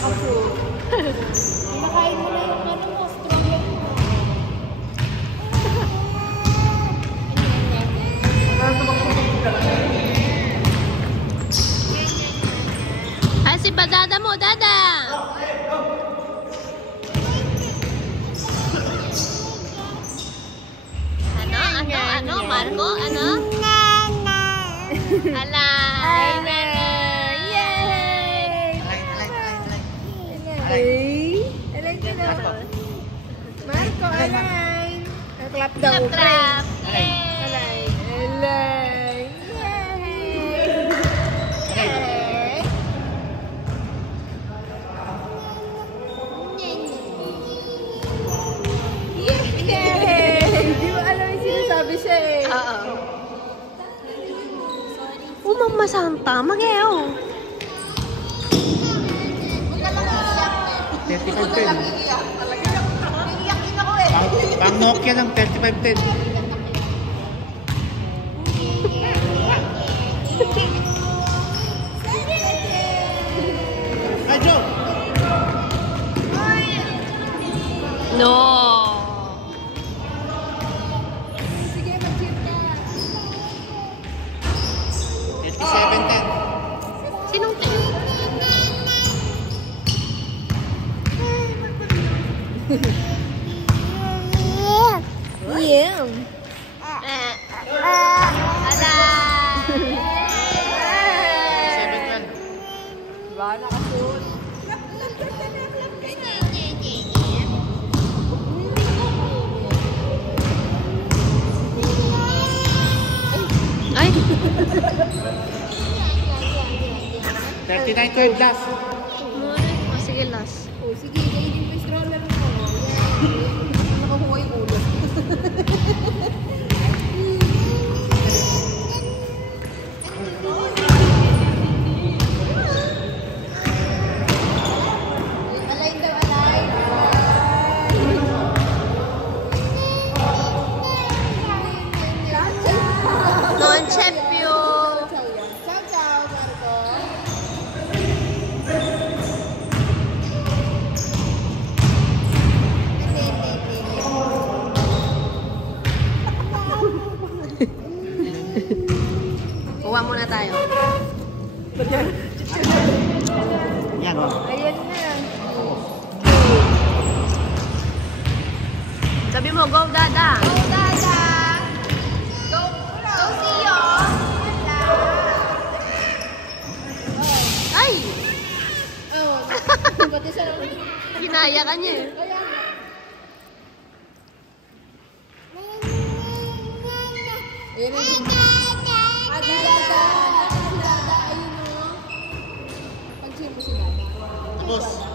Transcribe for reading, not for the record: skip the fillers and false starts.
nakashoot. Nakain mo na yung ano mo, strawberry mo. Ay, si Badada mo, Dada! Ano, Marco? Ano? Alay! Yay! Alay ka na. Marco, alay! Clap daw. Clap! Alay! Alay! Di mo alam yung sinasabi siya eh. Oo. Mama Santa, magayaw. 3510. Pang Nokia lang, 3510. Hi, Joe! No. Sige, mag-cheer ka. 5710. Sinong te? Yeah. Alay! 712. Ba, nakashoot. Ay! 3912 last. Sige, last. Oh, sige, kainin mo yung stroller mo. Yan. Nakakuha yung ulo. Alay daw, alay. Non c'è più. Ciao, ciao, Marco. Kuha muna tayo. Yan, oh. Ayan na. Sabi mo, go, Dada. Go, Dada. Go, go see you. Ay! Oh, pati sa Kinaya ka niya eh. Ayan na. Adi Dada. Si Dada, ayun o. Pag-cheer mo si Dada. Tapos.